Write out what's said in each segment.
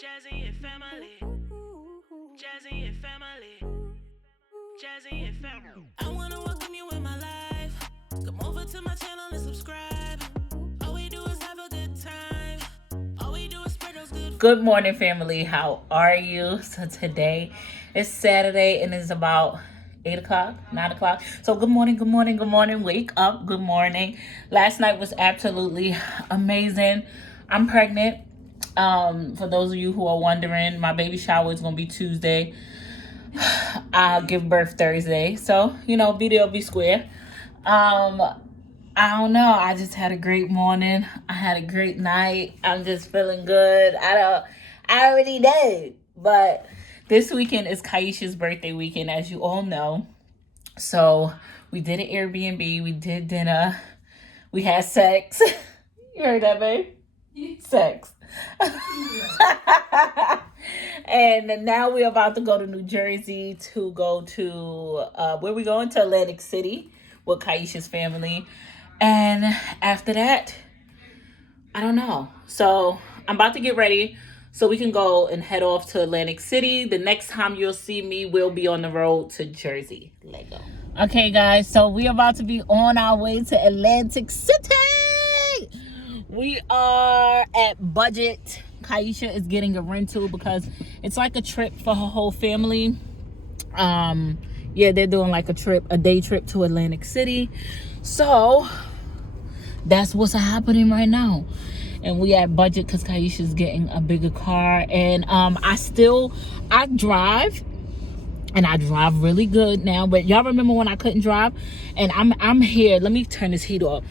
Jazzy and family. Jazzy and family. Jazzy and family. I wanna welcome you in my life. Come over to my channel and subscribe. All we do is have a good time. All we do is spread those good morning, family. How are you? So today is Saturday and it's about 8 o'clock, 9 o'clock. So good morning, good morning, good morning. Wake up, good morning. Last night was absolutely amazing. I'm pregnant. For those of you who are wondering, my baby shower is gonna be Tuesday. I'll give birth Thursday, so be there, be square. I don't know, I just had a great morning. I had a great night. I'm just feeling good. I already know, but this weekend is Kyesha's birthday weekend, as you all know. So we did an Airbnb, we did dinner, we had sex. You heard that, babe? Sex. And now we're about to go to New Jersey to go to where we going? To Atlantic City with Kyesha's family. And after that, I don't know. So I'm about to get ready so we can go and head off to Atlantic City. The next time you'll see me, we'll be on the road to Jersey. Let go. Okay, guys, so we're about to be on our way to Atlantic City. We are at budget. Kyesha is getting a rental because it's like a trip for her whole family. Yeah, they're doing like a day trip to Atlantic City. So that's what's happening right now. And we at budget because Kyesha's getting a bigger car. And I drive. And I drive really good now. But y'all remember when I couldn't drive? And I'm here. Let me turn this heat off.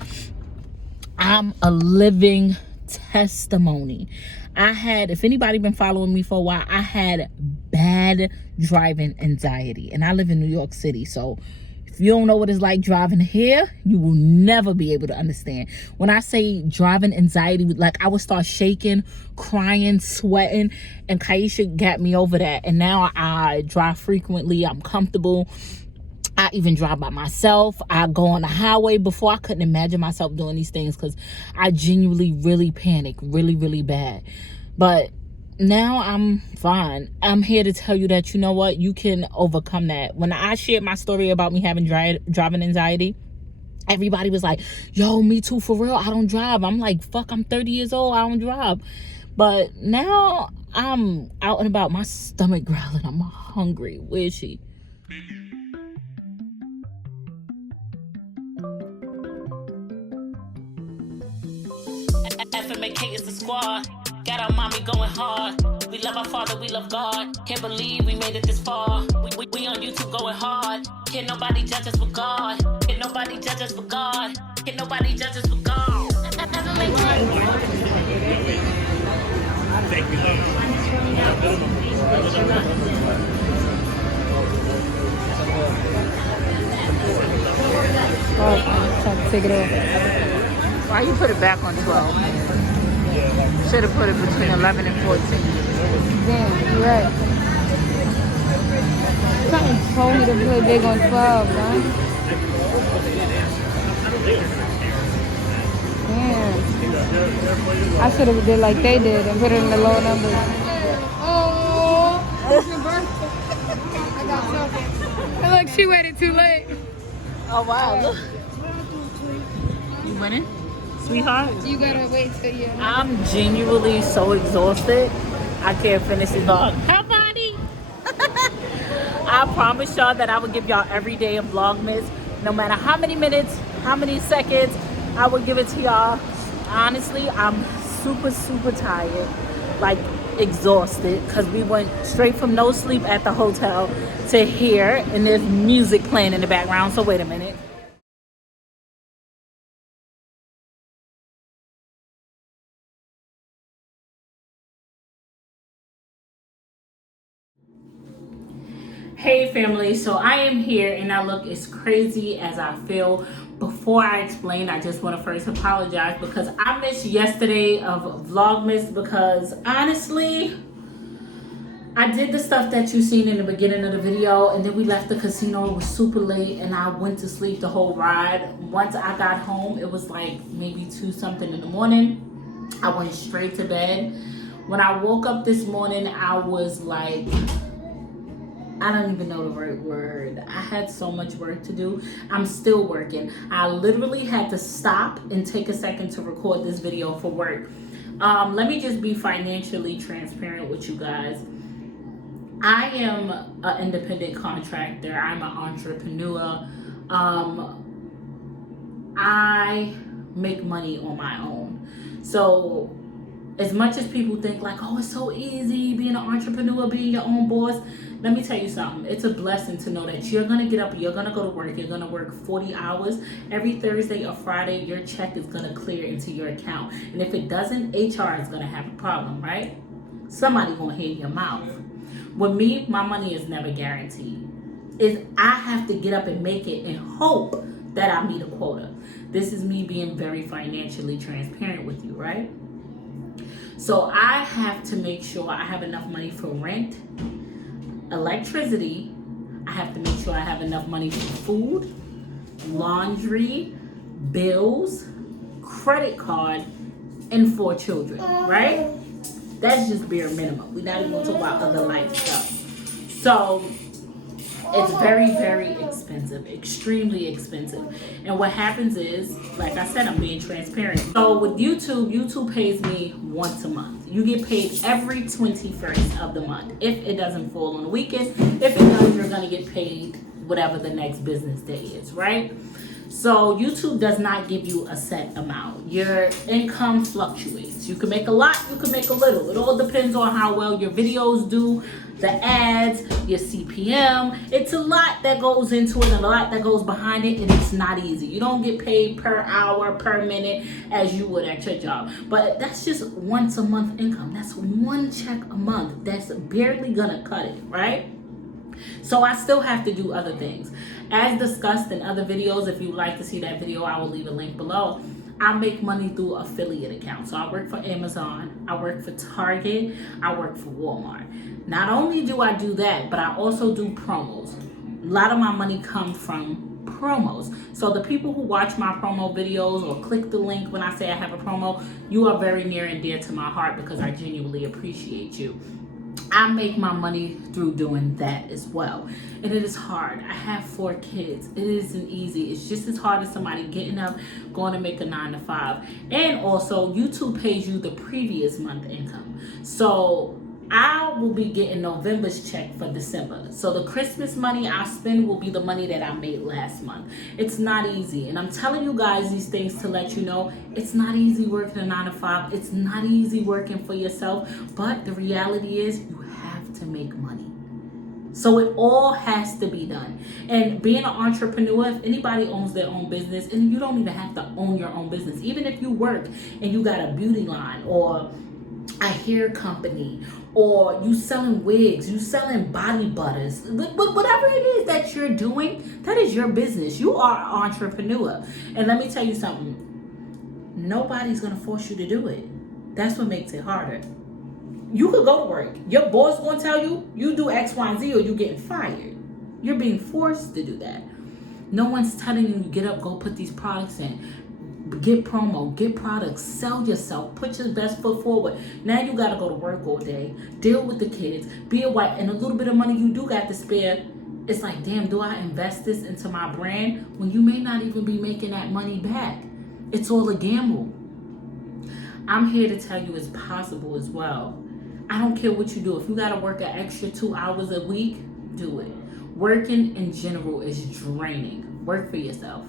I'm a living testimony. If anybody been following me for a while, I had bad driving anxiety. And I live in New York City. So if you don't know what it's like driving here, you will never be able to understand. When I say driving anxiety, like I would start shaking, crying, sweating. And Kyesha got me over that. And now I drive frequently. I'm comfortable. I even drive by myself. I go on the highway. Before, I couldn't imagine myself doing these things because I genuinely really panic really, really bad. But now I'm fine. I'm here to tell you that, you know what? You can overcome that. When I shared my story about me having driving anxiety, everybody was like, yo, me too, for real. I don't drive. I'm like, fuck, I'm 30 years old. I don't drive. But now I'm out and about. My stomach growling. I'm hungry. Where is she? FMAK is the squad. Got our mommy going hard. We love our father, we love God. Can't believe we made it this far. We on YouTube going hard. Can't nobody judge us with God. Can't nobody judge us with God. Can't nobody judge us with God. Thank you. Oh, I'm trying to take it off. Why you put it back on 12? Should have put it between 11 and 14. Damn, you're right. Something told me to put big on 12, huh? Damn. I should have did like they did and put it in the low numbers. Oh, it's your birthday. I got something. Look, she waited too late. Oh, wow. Look. You winning? Sweetheart? You gotta wait till you. I'm genuinely so exhausted. I can't finish this vlog. Hi, buddy. I promise y'all that I will give y'all every day a Vlogmas. No matter how many minutes, how many seconds, I will give it to y'all. Honestly, I'm super, super tired. Like, exhausted. Because we went straight from no sleep at the hotel to here. And there's music playing in the background. So wait a minute. Hey family, so I am here and I look as crazy as I feel. Before I explain, I just want to first apologize because I missed yesterday of Vlogmas because honestly, I did the stuff that you seen in the beginning of the video and then we left the casino. It was super late and I went to sleep the whole ride. Once I got home, it was like maybe 2 something in the morning. I went straight to bed. When I woke up this morning, I was like, I don't even know the right word. I had so much work to do. I'm still working. I literally had to stop and take a second to record this video for work. Let me just be financially transparent with you guys. I am an independent contractor. I'm an entrepreneur. I make money on my own. So as much as people think like, oh, it's so easy being an entrepreneur, being your own boss, let me tell you something. It's a blessing to know that you're going to get up, you're going to go to work, you're going to work 40 hours. Every Thursday or Friday, your check is going to clear into your account. And if it doesn't, HR is going to have a problem, right? Somebody going to hear your mouth. With me, my money is never guaranteed. I have to get up and make it and hope that I meet a quota. This is me being very financially transparent with you, right? So I have to make sure I have enough money for rent, electricity. I have to make sure I have enough money for food, laundry, bills, credit card, and 4 children, right? That's just bare minimum. We're not even going to talk about other life stuff. So it's very, very expensive, extremely expensive. And what happens is, like I said, I'm being transparent. So with YouTube pays me once a month. You get paid every 21st of the month. If it doesn't fall on the weekend, if it does, you're going to get paid whatever the next business day is, right? So YouTube does not give you a set amount. Your income fluctuates. You can make a lot, you can make a little. It all depends on how well your videos do, the ads, your CPM. It's a lot that goes into it and a lot that goes behind it, and it's not easy. You don't get paid per hour, per minute as you would at your job. But that's just once a month income. That's one check a month. That's barely gonna cut it, right? So I still have to do other things. As discussed in other videos, if you'd like to see that video, I will leave a link below. I make money through affiliate accounts. So I work for Amazon, I work for Target, I work for Walmart. Not only do I do that, but I also do promos. A lot of my money comes from promos. So the people who watch my promo videos or click the link when I say I have a promo, you are very near and dear to my heart because I genuinely appreciate you. I make my money through doing that as well. And it is hard. I have 4 kids. It isn't easy. It's just as hard as somebody getting up, going to make a 9 to 5. And also, YouTube pays you the previous month income. So I will be getting November's check for December. So the Christmas money I spend will be the money that I made last month. It's not easy. And I'm telling you guys these things to let you know it's not easy working a 9 to 5. It's not easy working for yourself. But the reality is you have to make money. So it all has to be done. And being an entrepreneur, if anybody owns their own business, and you don't even have to own your own business. Even if you work and you got a beauty line or a hair company, or you selling wigs, you selling body butters, whatever it is that you're doing, that is your business. You are an entrepreneur. And let me tell you something, nobody's gonna force you to do it. That's what makes it harder. You could go to work, your boss gonna tell you, you do X, Y, and Z or you getting fired. You're being forced to do that. No one's telling you, get up, go put these products in. Get promo, get products, sell yourself, put your best foot forward. Now you gotta go to work all day, deal with the kids, be a wife, and a little bit of money you do got to spare. It's like, damn, do I invest this into my brand when you may not even be making that money back? It's all a gamble. I'm here to tell you it's possible as well. I don't care what you do. If you gotta work an extra 2 hours a week, do it. Working in general is draining. Work for yourself.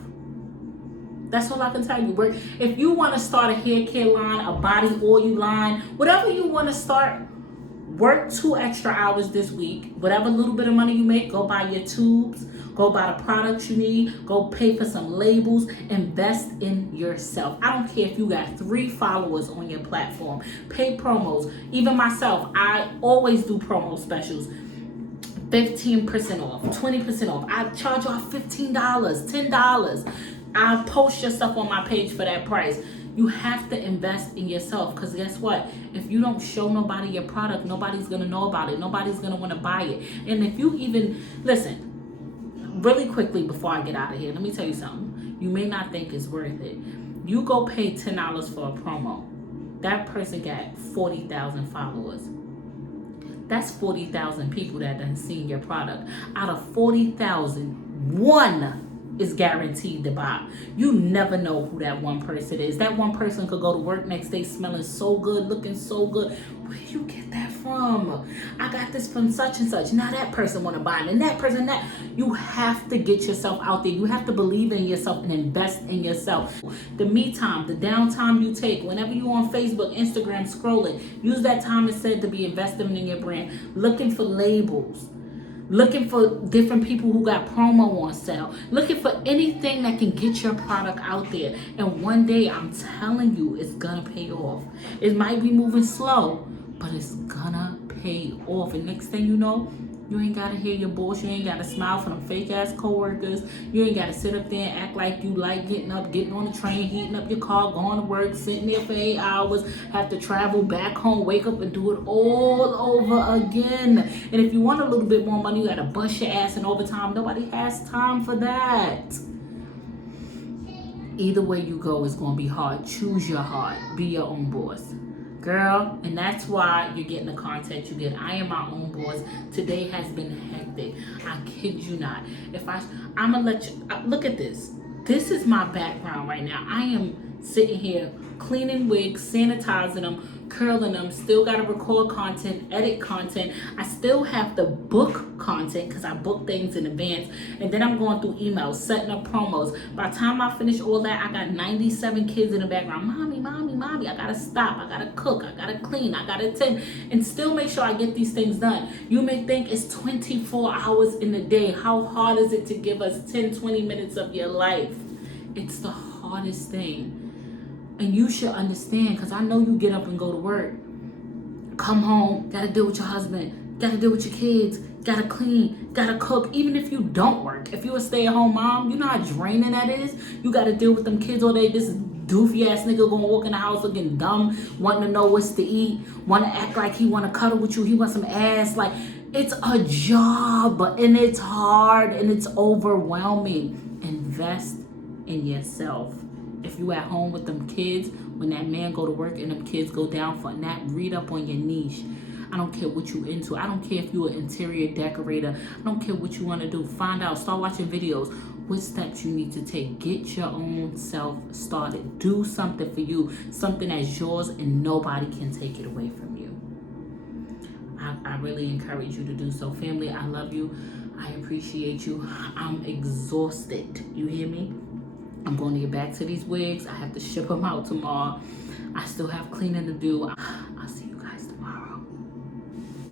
That's all I can tell you. Work. If you want to start a hair care line, a body oil line, whatever you want to start, work 2 extra hours this week. Whatever little bit of money you make, go buy your tubes, go buy the products you need, go pay for some labels, invest in yourself. I don't care if you got 3 followers on your platform. Pay promos. Even myself, I always do promo specials. 15% off, 20% off. I charge y'all $15, $10. I'll post your stuff on my page for that price. You have to invest in yourself, because guess what? If you don't show nobody your product, nobody's going to know about it. Nobody's going to want to buy it. And if you even, listen, really quickly before I get out of here, let me tell you something. You may not think it's worth it. You go pay $10 for a promo. That person got 40,000 followers. That's 40,000 people that done seen your product. Out of 40,000, one is guaranteed to buy. You never know who that one person is. That one person could go to work next day smelling so good, looking so good. Where do you get that from? I got this from such and such. Now that person want to buy it, and that person that. You have to get yourself out there. You have to believe in yourself and invest in yourself. The me time, the downtime you take, whenever you on Facebook, Instagram, scrolling, use that time instead to be investing in your brand, looking for labels, looking for different people who got promo on sale, looking for anything that can get your product out there. And one day, I'm telling you, it's gonna pay off. It might be moving slow, but it's gonna pay off. And next thing you know, you ain't gotta hear your bullshit. You ain't gotta smile for them fake ass coworkers. You ain't gotta sit up there and act like you like getting up, getting on the train, heating up your car, going to work, sitting there for 8 hours, have to travel back home, wake up and do it all over again. And if you want a little bit more money, you gotta bust your ass in overtime. Nobody has time for that. Either way you go, it's gonna be hard. Choose your heart. Be your own boss. Girl, and that's why you're getting the content you get. I am my own boss. Today has been hectic. I kid you not. I'm gonna let you, look at this. This is my background right now. I am sitting here cleaning wigs, sanitizing them, curling them, still gotta record content, edit content. I still have to book content because I book things in advance. And then I'm going through emails, setting up promos. By the time I finish all that, I got 97 kids in the background. Mommy, mommy, mommy, I gotta stop. I gotta cook. I gotta clean. I gotta attend. And still make sure I get these things done. You may think it's 24 hours in a day. How hard is it to give us 10, 20 minutes of your life? It's the hardest thing. And you should understand, because I know you get up and go to work, come home, gotta deal with your husband, gotta deal with your kids, gotta clean, gotta cook. Even if you don't work, if you're a stay-at-home mom, you know how draining that is. You gotta deal with them kids all day. This doofy ass nigga gonna walk in the house looking dumb, wanting to know what's to eat, wanna act like he wanna cuddle with you, he wants some ass. Like, it's a job, and it's hard, and it's overwhelming. Invest in yourself. If you at home with them kids, when that man go to work and them kids go down for a nap, read up on your niche. I don't care what you into. I don't care if you're an interior decorator. I don't care what you want to do. Find out. Start watching videos. What steps you need to take. Get your own self started. Do something for you. Something that's yours and nobody can take it away from you. I really encourage you to do so. Family, I love you. I appreciate you. I'm exhausted. You hear me? I'm going to get back to these wigs. I have to ship them out tomorrow. I still have cleaning to do.